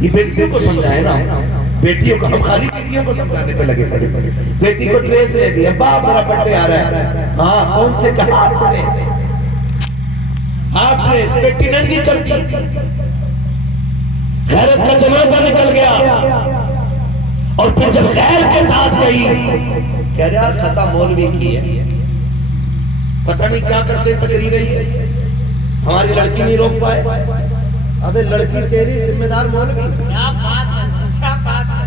یہ بیٹیوں کو سمجھائے نا، بیٹیوں کو، ہم خالی بیٹیوں کو سمجھانے پہ لگے پڑے. بیٹی کو ڈریس لے دی، ابا میرا برتھڈے آ رہا ہے، ہاں کون سے کہ ہاف ڈریس، ہاف ڈریس، بیٹی ننگی کر دی. غیرت کا جنازہ نکل گیا، اور پھر جب غیر کے ساتھ گئی، کہہ رہا خطا مولوی کی ہے، پتہ نہیں کیا کرتے تقریر رہی ہے، ہماری لڑکی نہیں روک پائے. ابے لڑکی تیری، ذمہ دار مولوی. کیا بات ہے، اچھا بات ہے.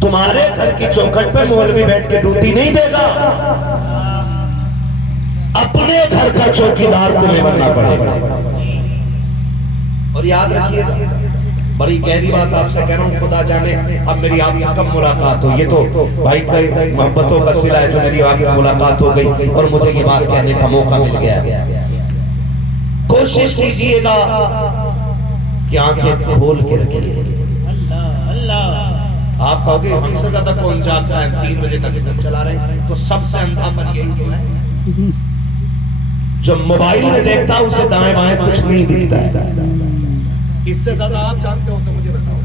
تمہارے گھر کی چوکھٹ پہ مولوی بیٹھ کے ڈیوٹی نہیں دے گا، اپنے گھر کا چوکیدار تمہیں بننا پڑے گا. اور یاد رکھیے گا، بڑی گہری بات آپ سے کہہ رہا ہوں، خدا جانے اب میری آپ کی کب ملاقات ہو. یہ تو بھائی کا محبتوں کا صلہ ہے جو میری آپ کی ملاقات ہو گئی اور مجھے یہ بات کہنے کا موقع مل گیا. کوشش کیجئے گا کہ آنکھیں کھول کے رکھیے. آپ کہو گے ہم سے زیادہ کون جاگتا ہے، 3 بجے تک ہم چلا رہے ہیں، تو سب سے اندھا پن یہی تو ہے جو موبائل میں دیکھتا ہے اسے دائیں بائیں کچھ نہیں دکھتا ہے. اس سے زیادہ آپ جانتے ہو تو مجھے بتاؤ.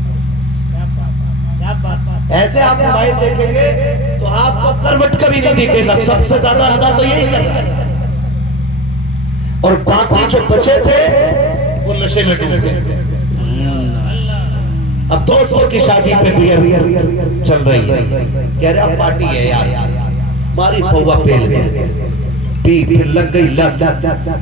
ایسے آپ موبائل دیکھیں گے تو آپ کو کروٹ کبھی نہیں دکھے گا. سب سے زیادہ اندھا تو یہی کر رہا ہے. اور باقی جو بچے تھے وہ نشے میں ڈوب گئے. اب دوستوں کی شادی پہ بیئر چل رہی ہے، کہہ رہے اب پارٹی ہے یار، ہماری پوا پیل گئے، پی پھر لگ گئی لت،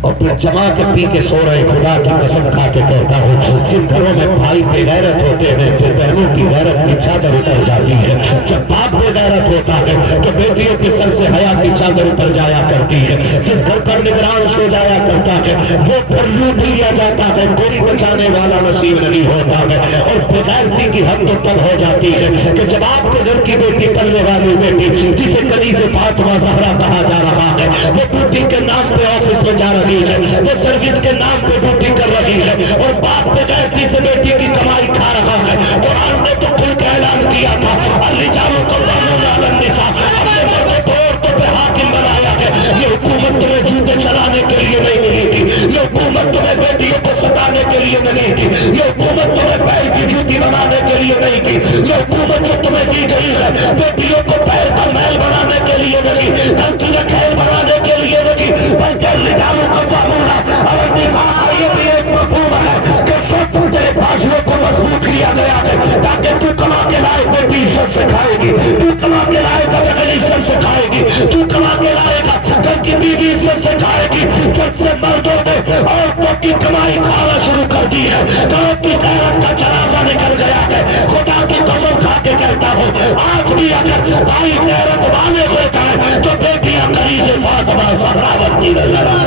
اور پھر جما کے پی کے سو رہے. خدا کی قسم کھا کے کہتا ہوں، جن گھروں میں بھائی بے غیرت ہوتے ہیں تو بہنوں کی غیرت کی چادر اتر جاتی ہے. جب باپ بے غیرت ہوتا ہے تو بیٹیوں کے سر سے حیا کی چادر اتر جایا کرتی ہے. جس گھر پر نگران سو جایا کرتا ہے وہ پھر لوٹ لیا جاتا ہے، کوئی بچانے والا نصیب نہیں ہوتا ہے. اور بے غیرتی کی حد تو تب ہو جاتی ہے کہ جب آپ کے گھر کی بیٹی، پلنے والی بیٹی جسے کنیز فاطمہ زہرا کہا جا رہا ہے، وہ ڈیوٹی کے نام پہ آفس میں جا رہی ہے، وہ سروس کے نام پہ ڈیوٹی کر رہی ہے، اور باپ بے غیرتی سے بیٹی کی کمائی کھا رہا ہے. قرآن نے تو کھل کے اعلان کیا تھا، الرجال قوامون علی النساء، ہم نے مردوں کو عورتوں پہ حاکم بنایا ہے. یہ حکومت تمہیں جوتے چلانے کے لیے نہیں ملی تھی، یہ حکومت تمہیں بیٹیوں کو ستانے کے لیے نہیں تھی، یہ حکومت تمہیں پیر کی جوتی بنانے کے لیے نہیں تھی. یہ حکومت جو تمہیں دی گئی ہے بیٹیوں کو پیر کا محل بنانے کے لیے نہیں، گھر کی رکھیل بنانے کے لیے نہیں، بلکہ الرجال قوامون علی النساء کا یہ بھی ایک مفہوم ہے کہ سب تیرے بازوؤں کو مضبوط کیا گیا ہے تاکہ تو کما کے لائے بیٹی عزت سے کھائے گی، تو کما کے لائے گا بغیر عزت سے کھائے گی، تو کما کے لائے گا گھر کی بیوی عزت سے کھائے گی. جب سے مردوں نے عورتوں کی کمائی کھانا شروع کر دی ہے، گھروں کی غیرت کا جنازہ نکل گیا ہے. خدا کی قسم کھا کے کہتا ہوں، آج بھی اگر بھائی غیرت والے ہو جائیں تو بیٹیاں کنیز فاطمہ زہرا بنتی نظر آئے.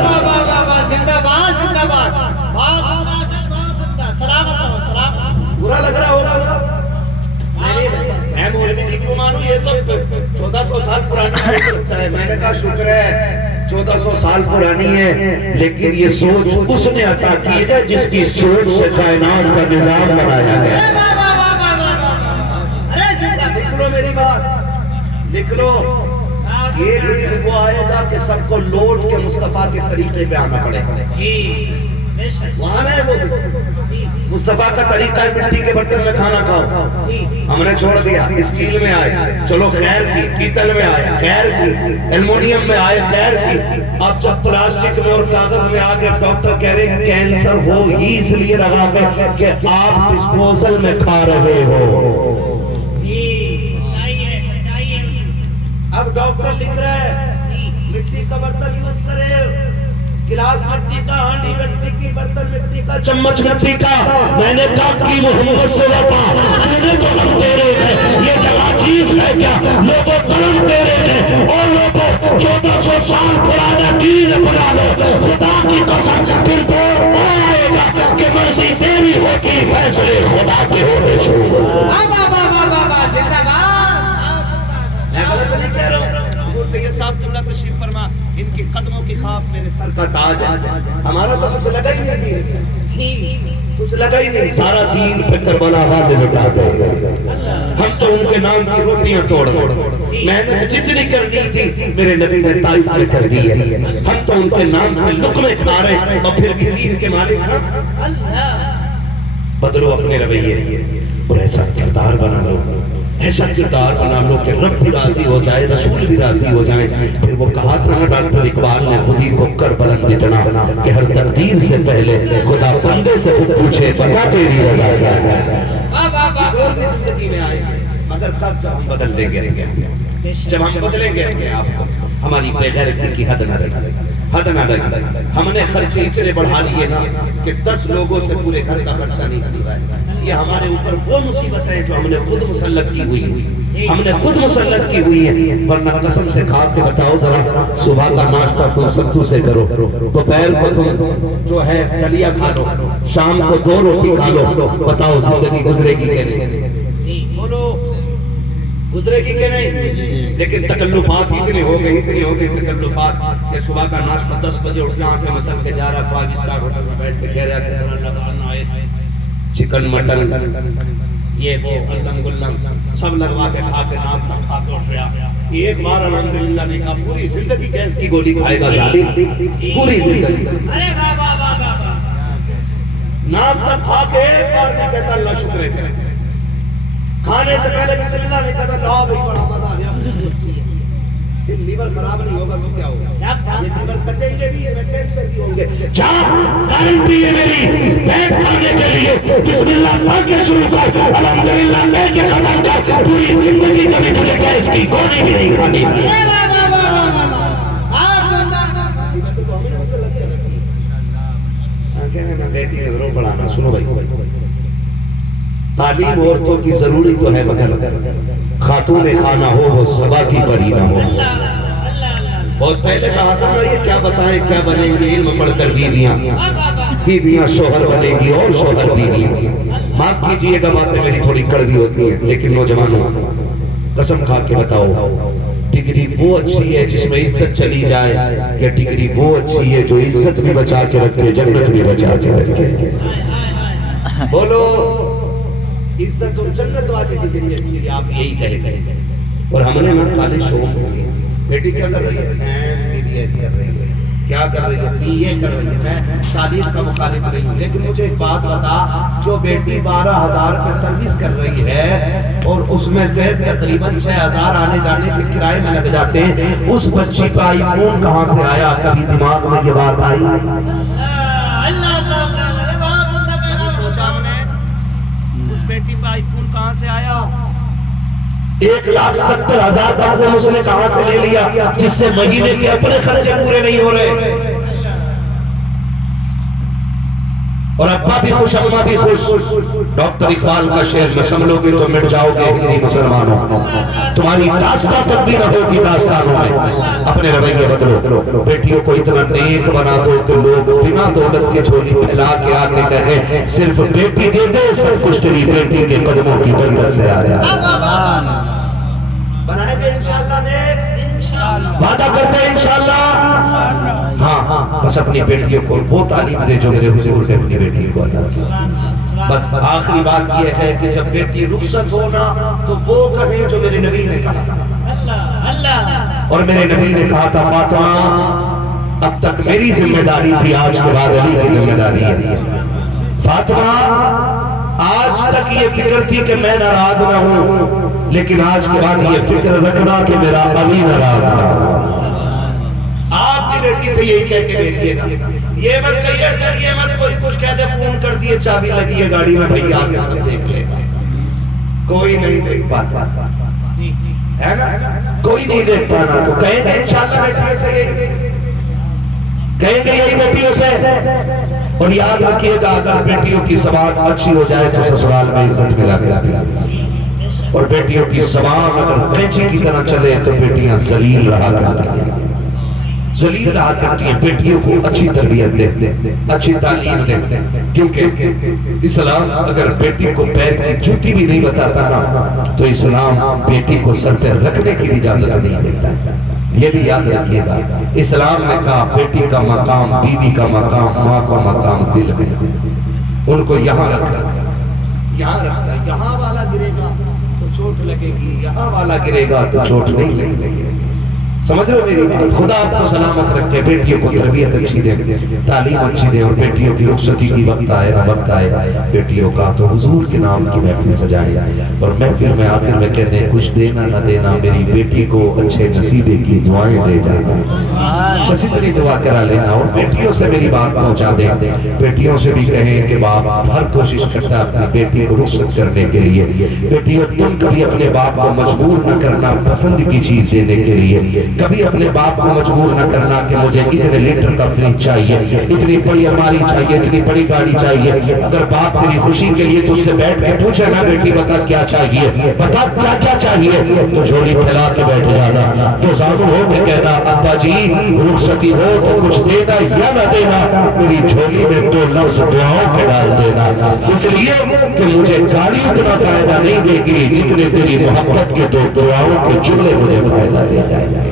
زندہ باد، زندہ باد، بہت عمدہ سے بہت عمدہ. سلامت رہو، سلامت رہو. برا لگ رہا ہوگا نا؟ میں مولوی کی کیوں مانوں؟ یہ تو 1400 سال پرانی لگتا ہے. میں نے کہا شکر ہے 1400 سال پرانی ہے، لیکن یہ سوچ اس نے عطا کی ہے جس کی سوچ سے کائنات کا نظام بنایا گیا. لکھ لو میری بات، لکھ لو. یہ دن وہ آئے گا کہ سب کو لوٹ کے مصطفیٰ کے طریقے پہ آنا پڑے گا. وہاں ہے وہ مصطفیٰ کا طریقہ ہے مٹی کے برتن میں کھانا کھاؤ. ہم نے چھوڑ دیا اسٹیل میں آئے، چلو خیر تھی. پیتل میں آئے، خیر تھی. ایلومینیم میں آئے، خیر تھی. اب جب پلاسٹک میں اور کاغذ میں آگے ڈاکٹر کہہ رہے کینسر ہو ہی اس لیے رہا کہ آپ ڈسپوزل میں کھا رہے ہو. اب ڈاکٹر لکھ رہا ہے مٹی کا برتن یوز کرے، گلاس مٹی کا، ہانڈی مٹی کی، برتن مٹی کا، چمچ مٹی کا. میں نے کہا کہ محمد سے وفا تیرے تو ہم تیرے ہیں، یہ جگہ چیز ہے کیا؟ لوگوں قلم تیرے ہیں، اور لوگوں 1400 سال پرانا دین بنا لو. خدا کی قسم پھر دور وہ آئے گا کہ مرضی تیری ہوتی، فیصلے خدا کے ہونے شروع ہو. زندہ باد. میں غلط نہیں کہہ رہا ہوں. حضور سید صاحب قبلہ تشریف فرما، ان کی قدموں کی خواب میرے سر کا تاج ہے. ہمارا تو کچھ لگا ہی نہیں دین، کچھ لگا ہی نہیں. سارا دین پہ کربلا والے لٹا گئے. ہم تو ان کے نام کی روٹیاں توڑ گئے. محنت جتنی کرنی تھی میرے نبی نے طائف میں کر دی ہے. ہم تو ان کے نام پہ لقمے کھا رہے ہیں اور پھر بھی دین کے مالک ہیں. بدلو اپنے رویے اور ایسا کردار بنا لو، ایسا کردار بنا لو کہ رب بھی راضی ہو جائے، رسول بھی راضی ہو جائیں۔ پھر وہ کہا تھا نا ڈاکٹر اقبال نے خودی کو کر بلند اتنا کہ ہر تقدیر سے پہلے خدا بندے سے خود پوچھے بتا تیری رضا کیا ہے۔ دور بھی زندگی میں آئے گے مگر کب؟ جب ہم بدل دیں گے، جب ہم بدلیں گے اپنے آپ کو، ہماری بے غیرتی کی حد نہ رہے، حد نہ رہے۔ ہم نے خرچے اتنے بڑھا لیے نا کہ 10 لوگوں سے پورے گھر کا خرچہ نہیں چل رہا ہے۔ یہ ہمارے اوپر وہ مصیبت ہے جو ہم نے خود مسلط کی ہوئی ہے، ہم نے خود مسلط کی ہوئی ہے۔ ورنہ قسم سے کھا کے بتاؤ ذرا، صبح کا ناشتہ تم ستو سے کرو، دوپہر کو تم جو ہے دلیا کھا لو، شام کو 2 روٹی کھا لو، بتاؤ زندگی گزرے گی کہ نہیں؟ بولو گزرے گی کہ نہیں؟ لیکن تکلفات اتنے ہو گئے تکلفات کہ صبح کا ناشتہ 10 بجے اٹھنا، آنکھیں مسل کے جا رہا 5 اسٹار ہوٹل میں بیٹھ کے کہہ رہا کہ ذرا لگانا ہے چکن مٹن یہ وہ علم گلم سب لگوا کے کھا کے ناک تک کھا کے اٹھ رہا۔ ایک بار الحمدللہ نہیں کہا، پوری زندگی گیس کی گولی کھائے گا ظالم، پوری زندگی ناک تک کھا کے ایک بار نہیں کہتا اللہ شکر ہے، کھانے سے پہلے بسم اللہ نہیں کہتا لا بھائی بڑا مزہ آ گیا۔ پھر لیور خراب نہیں ہوگا تو کیا ہوگا؟ یہ لیور کٹیں گے بھی، کینسر بھی ہوں گے۔ گارنٹی ہے میری، پیٹ کھانے کے لیے بسم اللہ پڑھ کے شروع کر، الحمدللہ کہہ کے ختم کر، پوری زندگی کبھی تجھے گیس کی گولی بھی نہیں کھانی۔ بیٹی کے ضرور پڑھانا۔ سنو بھائی، تعلیم عورتوں کی ضروری تو ہے مگر خاتون خانہ ہو وہ صبا کی پری نہ ہو۔ بہت پہلے کہا تھا نا یہ کیا بتائیں کیا بنیں گے، علم پڑھ کر بیویاں شوہر بنے گی اور شوہر بیویاں۔ معاف کیجئے گا باتیں میری تھوڑی کڑوی ہوتی ہیں، لیکن نوجوانوں قسم کھا کے بتاؤ، ڈگری وہ اچھی ہے جس میں عزت چلی جائے یا ڈگری وہ اچھی ہے جو عزت بھی بچا کے رکھے جنت بھی بچا کے رکھے؟ بولو عزت اور جنت والی ڈگری اچھی ہے، آپ یہی کہے گئے۔ اور ہم نے نا کالج شوق ہوئی ہے، بیٹی کیا کر رہی ہے؟ MBBS کر رہی ہے، کیا کر رہی ہے؟ BA کر رہی ہے۔ میں تعلیم کا مخالف نہیں ہوں، لیکن مجھے ایک بات بتا، جو بیٹی 12,000 پہ سروس کر رہی ہے اور اس میں سے تقریباً 6,000 آنے جانے کے کرائے میں لگ جاتے ہیں، اس بچی پہ آئی فون کہاں سے آیا؟ کبھی دماغ میں یہ بات آئی؟ بیٹی پہ آئی فون کہاں سے آیا؟ 1,70,000 کا فون اس نے کہاں سے لے لیا جس سے مہینے کے اپنے خرچے پورے نہیں ہو رہے؟ اور ابا بھی خوش اماں بھی خوش۔ ڈاکٹر اقبال کا شعر میں سمجھو گے تو مٹ جاؤ گے ہندی مسلمانوں، تمہاری داستان تک بھی نہ ہوتی داستانوں میں۔ اپنے رویے بدلو، بیٹیوں کو اتنا نیک بنا دو کہ لوگ بنا دولت کے جھولی پھیلا کے آ کے کہیں صرف بیٹی دے دے سب کچھ تیری بیٹی کے قدموں کی برکت سے آ جائے۔ بنائیں گے انشاءاللہ نیک، وعدہ کرتے ہیں انشاءاللہ۔ ہاں بس اپنی بیٹیوں کو وہ تعلیم دے جو میرے حضور نے اپنی بیٹی کو عطا کی۔ بس آخری بات یہ ہے کہ جب بیٹی رخصت ہونا تو وہ کہیں جو میرے نبی نے کہا تھا، اور میرے نبی نے کہا تھا فاطمہ اب تک میری ذمہ داری تھی، آج کے بعد علی کی ذمہ داری ہے۔ فاطمہ آج تک یہ فکر تھی کہ میں ناراض نہ ہوں، لیکن آج کے بعد یہ فکر رکھنا کہ میرا علی ناراض نہ ہو۔ آپ کی بیٹی سے یہی کہہ کے بھیجیے گا، یہ مت کہیے ڈریے مت، کوئی کچھ کہہ دے فون کر دیے چابی لگی ہے گاڑی میں بھئی آ کے سب دیکھ لے گا۔ کوئی نہیں دیکھ پاتا ہے نا، کوئی نہیں دیکھ پانا، تو کہیں گے انشاءاللہ بیٹیوں سے یہی کہیں گے، یہی بیٹیوں سے۔ اور یاد رکھیے گا اگر بیٹیوں کی زبان اچھی ہو جائے تو سسرال میں عزت ملا کرتی ہے، اور بیٹیوں کی زبان اگر قینچی کی طرح چلے تو بیٹیاں ذلیل رہا کرتی ہیں، ذلیل رہا کرتی ہیں۔ بیٹیوں کو اچھی تربیت دے، اچھی تعلیم دے، کیونکہ اسلام اگر بیٹی کو پیر کی جوتی بھی نہیں بتاتا نا تو اسلام بیٹی کو سر پہ رکھنے کی اجازت نہیں دیتا۔ یہ بھی یاد رکھیے گا، اسلام نے کہا بیٹی کا مقام، بیوی کا مقام، ماں کا مقام دل میں، ان کو یہاں رکھنا، یہاں رکھنا۔ یہاں والا گرے گا تو چوٹ لگے گی، یہاں والا گرے گا تو چوٹ نہیں لگے گی۔ سمجھ رہے ہو میری بات؟ خدا آپ کو سلامت رکھے، بیٹیوں کو تربیت اچھی دے، تعلیم اچھی دے، اور بیٹیوں کی رخصتی کی وقت آئے نہ وقت آئے بیٹیوں کا تو حضور کے نام کی محفل سجائے، اور محفل میں آخر میں کہتے ہیں کچھ دینا نہ دینا میری بیٹی کو اچھے نصیبے کی دعائیں دے جانا، بس اتنی دعا کرا لینا۔ اور بیٹیوں سے میری بات پہنچا دیں، بیٹیوں سے بھی کہیں کہ باپ ہر کوشش کرتا ہے اپنی بیٹی کو رخصت کرنے کے لیے۔ بیٹیوں تم کبھی اپنے باپ کو مجبور نہ کرنا پسند کی چیز دینے کے لیے، کبھی اپنے باپ کو مجبور نہ کرنا کہ مجھے اتنے لیٹر کا فریج چاہیے، اتنی بڑی الماری چاہیے، اتنی بڑی گاڑی چاہیے۔ اگر باپ تیری خوشی کے لیے تجھ سے بیٹھ کے پوچھے نا بیٹی بتا کیا چاہیے، بتا کیا کیا چاہیے، تو جھولی پھیلا کے بیٹھ جانا، تو زانو ہو کے کہنا ابا جی رخصتی ہو تو کچھ دینا یا نہ دینا، میری جھولی میں 2 لفظ دعاؤں کے ڈال دینا، اس لیے کہ مجھے گاڑی اتنا فائدہ نہیں دے گی جتنے تیری محبت کے 2 دعاؤں کے جملے مجھے فائدہ دے جائے گا۔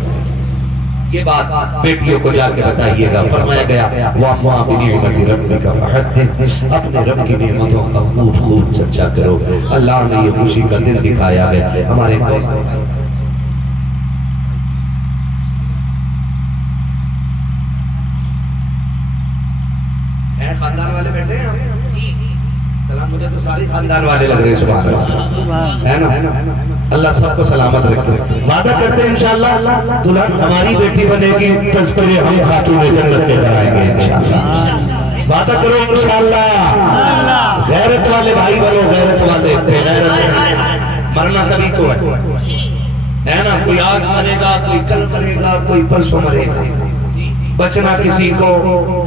یہ بات بیٹیوں کو جا کے بتائیے گا۔ فرمایا گیا وَأَمَّا بِنِعْمَتِ رَبِّكَ فَحَدِّثْ، اپنے رب کی نعمتوں کا خوب خوب چرچا کرو۔ اللہ نے یہ خوشی کا دن دکھایا ہے ہمارے خاندان والے بیٹھے ہیں سلام، مجھے تو ساری خاندان والے لگ رہے ہیں، سبحان اللہ ہے نا۔ اللہ سب کو سلامت رکھے۔ وعدہ کرتے ہیں انشاءاللہ دلہن ہماری بیٹی بنے گی، تذکرے ہم خاتون جنت کے کرائیں گے انشاءاللہ۔ وعدہ کرو انشاءاللہ، غیرت والے بھائی بنو، غیرت والے، بے غیرت مرنا سبھی کو ہے نا، کوئی آج مرے گا، کوئی کل مرے گا، کوئی پرسوں مرے گا، بچنا کسی کو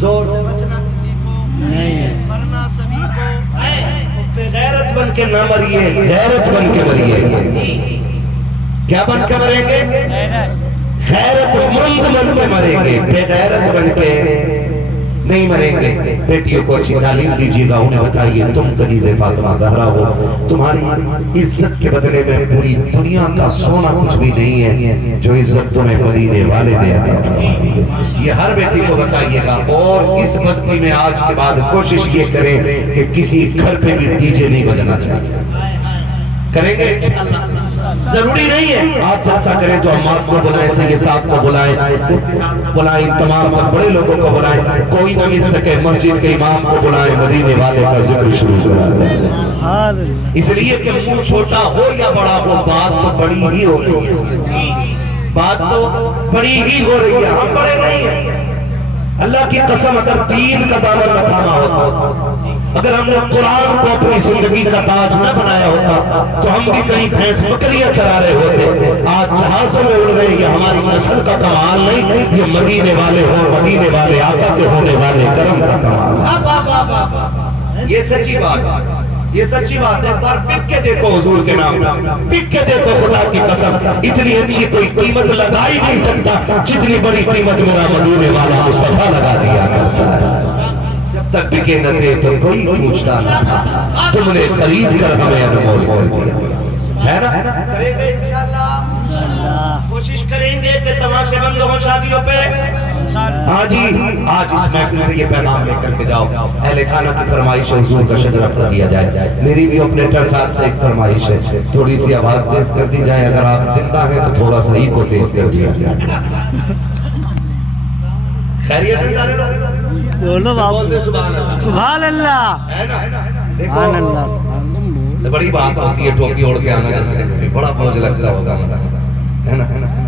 زور سے بچنا کسی کو مرنا سبھی کو ہے، بے غیرت بن کے نہ مریے، غیرت بن کے مریے۔ کیا بن کے مریں گے؟ غیرت مند بن کے مریں گے، بے غیرت بن کے نہیں مریں گے۔ بیٹیوں کو اچھی تعلیم دیجیے گا، انہیں بتائیے تم کنیز فاطمہ زہرا ہو، تمہاری عزت کے بدلے میں پوری دنیا کا سونا کچھ بھی نہیں ہے جو عزت تمہیں مدینے والے نے عطا فرما دی ہے۔ یہ ہر بیٹی کو بتائیے گا، اور اس بستی میں آج کے بعد کوشش یہ کریں کہ کسی گھر پہ بھی ڈی جے نہیں بجنا چاہیے، کریں گے انشاءاللہ؟ ضروری نہیں ہے آپ جلسہ کریں تو امات کو بلائیں، سید صاحب کو بلائیں، بلائیں، تمام بڑے لوگوں کو بلائیں، کوئی نہ مل سکے مسجد کے امام کو بلائیں، مدینے والے کا ذکر شروع کریں، اس لیے کہ منہ چھوٹا ہو یا بڑا ہو بات تو بڑی ہی ہو رہی ہے، بات تو بڑی ہی ہو رہی ہے، ہم بڑے نہیں ہیں۔ اللہ کی قسم اگر دین کا دامن نہ تھاما ہوتا، اگر ہم نے قرآن کو اپنی زندگی کا تاج نہ بنایا ہوتا تو ہم بھی کہیں بھینس بکریاں چرا رہے ہوتے۔ آج جہازوں میں اڑ رہے، یہ ہماری نسل کا کمال نہیں، یہ مدینے والے ہوں، مدینے والے آقا کے ہونے والے کرم کا کمال ہے۔ یہ سچی بات ہے، یہ سچی بات ہے۔ ایک بار پک کے دیکھو حضور کے نام، پک کے دیکھو، خدا کی قسم اتنی اچھی کوئی قیمت لگا ہی نہیں سکتا جتنی بڑی قیمت میرا مدینے والا مصطفیٰ لگا دیا۔ جب تک بکے نہ تھے تو کوئی پوچھتا نہ تھا، تم نے خرید کر ہمیں انمول بول دیا، ہے نا؟ کریں گے انشاءاللہ، کوشش کریں گے کہ تماشے بند ہو شادیوں پہ۔ ہاں جی، آج اس محفل سے یہ پیغام لے کر کے جاؤ، اہل خانہ کی فرمائش حضور کا شجرہ پڑھ دیا جائے۔ میری بھی آپریٹر صاحب سے ایک فرمائش ہے، تھوڑی سی آواز تیز کر دی جائے، اگر آپ زندہ ہیں تو تھوڑا سا ہی کو تیز کر دیا جائے۔ خیریت ہے سارے لوگ؟ بولتے سبحان اللہ، سبحان اللہ، ہے نا؟ دیکھو بڑی بات ہوتی ہے ٹوپی اوڑھ کے آنا، جن سے بڑا بوجھ لگتا ہوگا، ہے نا؟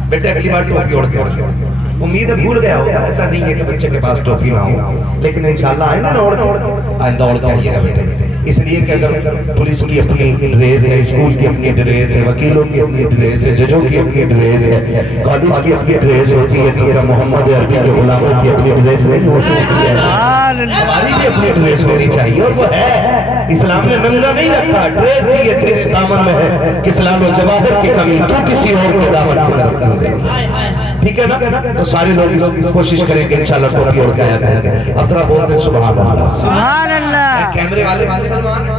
بیٹے اگلی بار ٹوپی اوڑھ کے آنا، امید ہے بھول گیا ہوگا، ایسا نہیں ہے کہ بچے کے پاس ٹوپی نہ ہو، لیکن انشاءاللہ آئندہ نہ اوڑھ کے، آئندہ اوڑھ کے آئیے گا بیٹے، اس لیے کہ اگر پولیس کی اپنی ڈریس ہے، اسکول کی اپنی ڈریس ہے، وکیلوں کی اپنی ڈریس ہے، ججوں کی اپنی ڈریس ہے، کالج کی اپنی ڈریس ہوتی ہے، تو کیا محمد عربی کے غلاموں کی اپنی ڈریس نہیں ہو سکتی ہے؟ ہماری بھی اپنی ڈریس ہونی چاہیے، اور وہ ہے، اسلام نے ننگا نہیں رکھا، ڈریس دی ہے، تیرے دامن میں ہے، کہ اسلام و جواہر کی کمی تو کسی اور کے دامن کی طرف کر دے، ٹھیک ہے نا؟ تو سارے لوگ اس کوشش کریں کہ انشاءاللہ ٹوپی اوڑھ کے آیا کریں گے۔ اب ذرا بولتے ہیں سبحان اللہ، سبحان اللہ، کیمرے والے بھی مسلمان ہیں،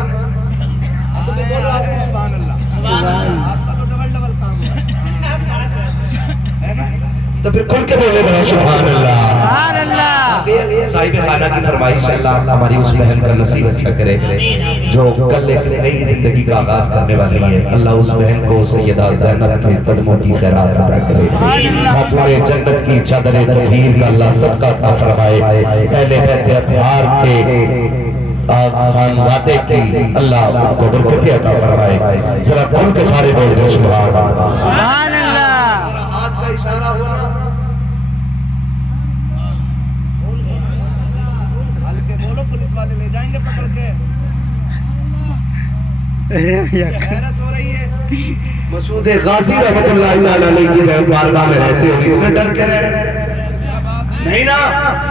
تو بھی بولو آپ کو سبحان اللہ، آپ کا تو ڈبل ڈبل کام ہے نا؟ تو پھر کھل کے بولے گا سبحان اللہ، سبحان اللہ، آگے صاحب خانہ کی فرمائش اللہ ہماری اس بہن کا نصیب اچھا کرے جو کل ایک نئی زندگی کا آغاز کرنے والی ہے. اللہ اس بہن کو سیدہ زینب کے قدموں کی خیرات عطا کرے. خاتون جنت کی چادر تطہیر کا اللہ صدقہ عطا فرمائے. اہل بیت اطہار کے خان وعدے کی اللہ کو برکتیں عطا فرمائے. ذرا کل کے سارے بول دیں سبحان اللہ. سبحان اللہ. ہاتھ کا اشارہ ہونا ہلکے بولو, پولیس والے لے جائیں گے پکڑ کے. حیرت ہو رہی ہے. مسعود غازی رحمت اللہ تعالیٰ علیہ کی بارگاہ میں رہتے ہو اتنے ڈر کے رہے نہیں نا,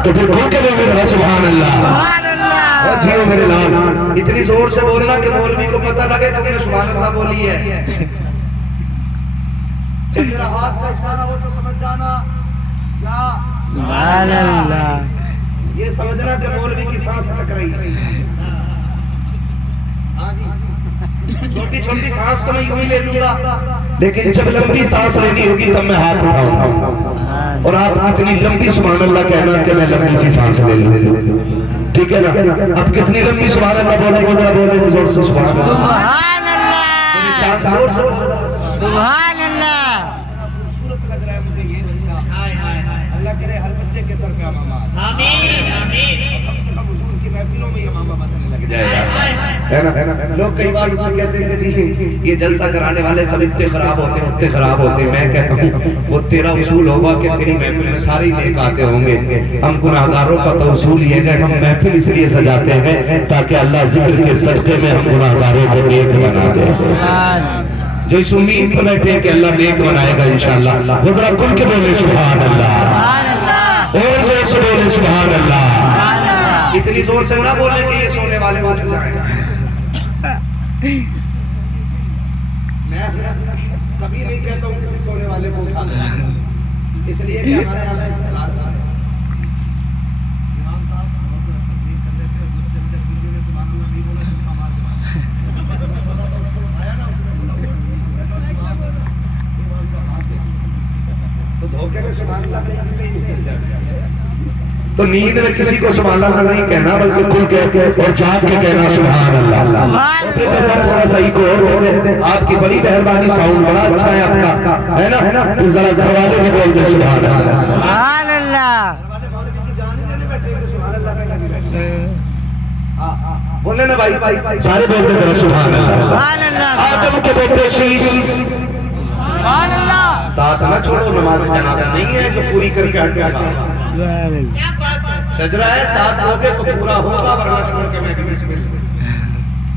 تو پھر کھل کے بولے سبحان اللہ. سبحان اللہ. جیو میرے لال, اتنی زور سے بولنا کہ مولوی کو پتہ لگے تم نے سبحان اللہ بولی ہے. جب میرا ہاتھ کا اشارہ ہو تو سمجھ جانا یا سبحان اللہ. یہ سمجھنا کہ مولوی کی سانس اٹک رہی ہے. چھوٹی چھوٹی سانس تو میں یوں ہی لے لوں گا, لیکن جب لمبی سانس لینی ہوگی تب میں ہاتھ اٹھاؤں گا. اور آپ اتنی لمبی سبحان اللہ کہنا کہ میں لمبی سی سانس لے لوں. ٹھیک ہے نا. اب کتنی لمبی سبحان اللہ بولے گے, ذرا بولے گے زور سے سبحان اللہ. سبحان اللہ. زور سے سبحان اللہ. خوبصورت لگ رہا ہے مجھے یہ بچہ. اللہ کرے ہر بچے کے سر پہ امامہ. آمین آمین. کم سے کم حضور کی محفلوں میں یہ امامہ بننے لگ جائے ہے نا. لوگ کئی بار حضور کہتے ہیں کہ جی یہ جلسہ کرانے والے سب اتنے خراب ہوتے ہیں اتنے خراب ہوتے ہیں. میں کہتا ہوں وہ تیرا اصول ہوگا کہ تیری محفل میں سارے نیک آتے ہوں گے. ہم گناہگاروں کا تو اصول یہ ہے کہ ہم محفل اس لیے سجاتے ہیں تاکہ اللہ ذکر کے صدقے میں ہم گناہگاروں کو نیک بنا دے. جو اس امید پر بیٹھے کہ اللہ نیک بنائے گا انشاءاللہ, وہ ذرا کھل کے بولے سبحان اللہ. سبحان اللہ. اور زور سے بولے سبحان اللہ. سبحان اللہ. اتنی زور سے نہ بولے کہ یہ سونے والے اٹھ جائیں. میں کبھی نہیں کہتا ہوں کسی سونے والے کو اٹھا دیں, اس لیے کہ ہمارے یہاں سے اصطلاح ہے. امام صاحب تقریر کر لیتے ہیں, اس سے جب کسی نے سبحان اللہ نہیں بولا تو ہمارے آیا نا اس نے بولا تو دھوکے میں سبحان اللہ نہیں. تو نیند میں کسی کو سبحان اللہ نہیں کہنا بلکہ کھل کے اور جاگ کے کہنا سبحان اللہ. تھوڑا سا ہی کو آپ کی بڑی مہربانی, ساؤنڈ بڑا اچھا ہے آپ کا ہے نا. تو ذرا گھر والے بھی بول دیں سبحان اللہ. سبحان اللہ. بولے نا بھائی, سارے بولتے ہیں سبحان اللہ. سبحان اللہ. آدم کے بیٹے شیش سبحان اللہ. ساتھ نہ چھوڑو, نماز جنازہ نہیں ہے جو پوری کر کے ہٹ جائے. شجرہ ہے ساتھ دو گے تو پورا ہوگا, ورنہ چھوڑ کے میں بھی بسم اللہ.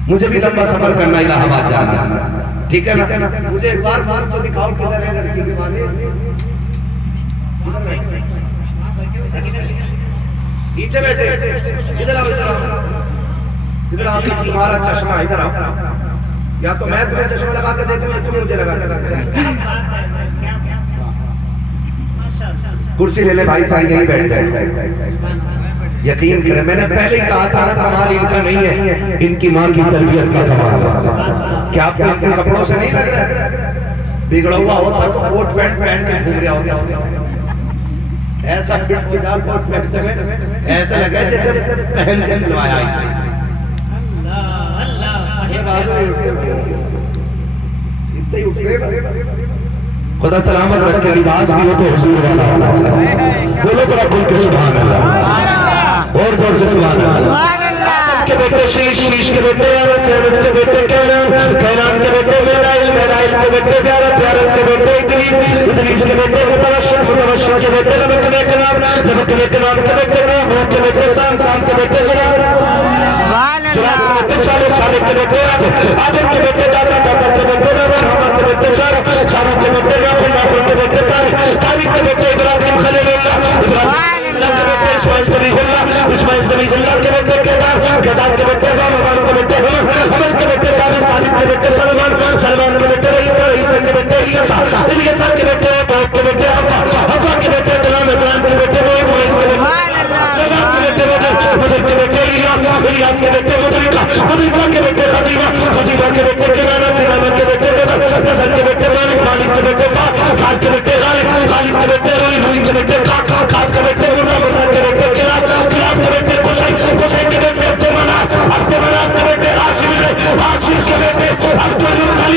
مجھے بھی لمبا سفر کرنا الہ آباد جانا, ٹھیک ہے نا. مجھے ایک بار مان تو دکھاؤ کدھر ہے لڑکی کے والد. پیچھے بیٹھے, ادھر آؤ ادھر آؤ ادھر آؤ. تمہارا چشمہ ادھر آؤ, یا تو میں تمہیں چشمہ لگا کے دیکھوں یا تم مجھے لگا کے دیکھو. کرسی لے لے بھائی, چاہیے ہی بیٹھ جائے. یقین کریں, میں نے پہلے ہی کہا تھا نا کمال ان کا نہیں ہے, ان کی ماں کی تربیت کا کمال ہے. کیا آپ کو ان کے کپڑوں سے نہیں لگ رہا ہے؟ بگڑا ہوا ہوتا تو کوٹ پینٹ پہن کے گھوم رہا ہوتا. ایسا فٹ ہو جا کوٹ پینٹ میں, ایسا لگا جیسے پہن کے سلوایا اسے. اتنے ہی اٹھ گئے. خدا سلامت رکھ کے لباس بھی ہو تو حضور والا ہونا چاہیے. بولو ذرا کھل کے سبحان اللہ, اور زور سے سبحان اللہ. کے بیٹے شیش, شیش کے بیٹے سیرس کے بیٹے کینان, کینان کے بیٹے میرائل, میرائل کے بیٹے بیارت, بیارت کے بیٹے ادریس, ادریس کے بیٹے متوشر, متوشر کے بیٹے لبکنے کے نام, لبکنے کے نام کے بیٹے نام, روح کے بیٹے سام, سام کے بیٹے زرا, زرا کے بیٹے چالے, چالے کے بیٹے آدم کے بیٹے دادا, دادا کے بیٹے نام, حامد کے بیٹے سارا, سارا کے بیٹے نافل, نافل کے بیٹے تاریخ, تاریخ کے بیٹے ابراہیم خلیل اللہ, ابراہیم اللہ کے بیٹے اسماعیل زبیح اللہ, اسماعیل زبیح اللہ کے بیٹے کیدار, کیدار کے بیٹے رمضان کے بیٹے حمد, حمد کے بیٹے ثابت, ثابت کے بیٹے سلمان, سلمان کے بیٹے عیسیٰ, عیسیٰ کے بیٹے الیسا, الیسا کے بیٹے داؤد کے بیٹے حوا, حوا کے بیٹے کلام, کلام کے بیٹے موعد, موعد کے بیٹے سلام کے بیٹے مدر, مدر کے بیٹے الیاس, الیاس کے بیٹے مدرکہ, مدرکہ کے بیٹے خدیمہ, خدیمہ کے بیٹے کنانہ, کنانہ کے بیٹے نظر, نظر کے بیٹے مالک, مالک کے بیٹے فاق, فاق کے بیٹے غالب, غالب کے بیٹے روئی, روئی کے بیٹے کاک, کاک کے بیٹے مرہ, مرہ کے بیٹے کلاب,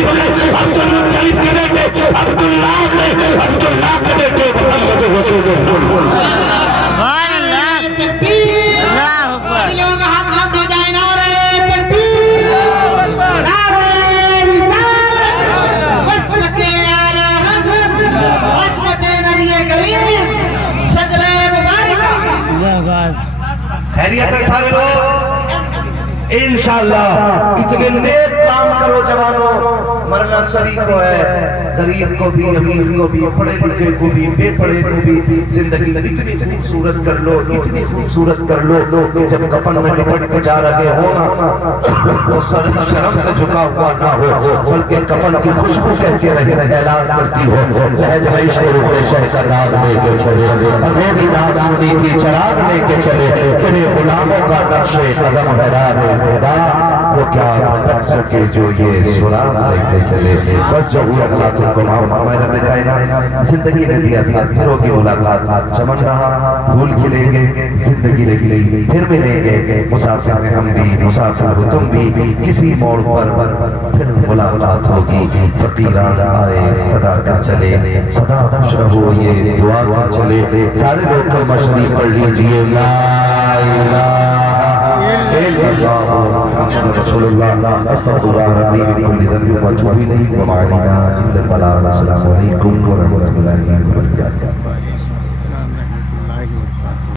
شریف ہے عبد المطلب کے بیٹے عبداللہ ہے عبداللہ کے بیٹے محمد رسول اللہ سبحان اللہ تکبیر اللہ اکبر سبھی لوگوں کا ہاتھ بلند ہو جائے نعرہ تکبیر نعرہ رسالت وصلت اعلی حضرت عصمت نبی کریم شجرہ مبارکہ زندہ باد خیریت ہے سارے لوگ انشاءاللہ اتنے نیک کام کرو جوانوں مرنا سبھی کو ہے غریب کو بھی امیر کو بھی پڑھے لکھے کو بھی بے پڑھے کو بھی زندگی اتنی خوبصورت کر لو اتنی خوبصورت کر لو کہ جب کفن میں لپٹ کے جا رہے ہو نا تو سر شرم سے جھکا ہوا نہ ہو بلکہ کفن کی خوشبو کہہ کے رہے اعلان کرتی ہو لہج میں عشق روح شہ کا داغ لے کے چلے اندھیری رات سنی کی چراغ لے کے چلے تیرے غلاموں کا نقش قدم ہے راہ خدا وہ کیا بھٹک سکے جو یہ سراغ لے کے چلے بس جو ہوئی اگلا تم کو معاف فرمائے رب کائنات زندگی نے دیا ساتھ پھر ہوگی ملاقات چمن رہا پھول کھلیں گے زندگی لگی پھر ملیں گے مسافر میں ہم بھی مسافر ہو تم بھی کسی موڑ پر پھر ملاقات ہوگی فقیران آئے صدا کر چلے صدا خوش رہو یہ دعا کر چلے سارے لوگ کلمہ شریف پڑھ لیجئے لا الہ الا اللہ محمد رسول اللہ استغفر اللہ ربی من کل ذنب واتوب الیہ وما علینا الا البلاغ السلام علیکم ورحمۃ اللہ وبرکاتہ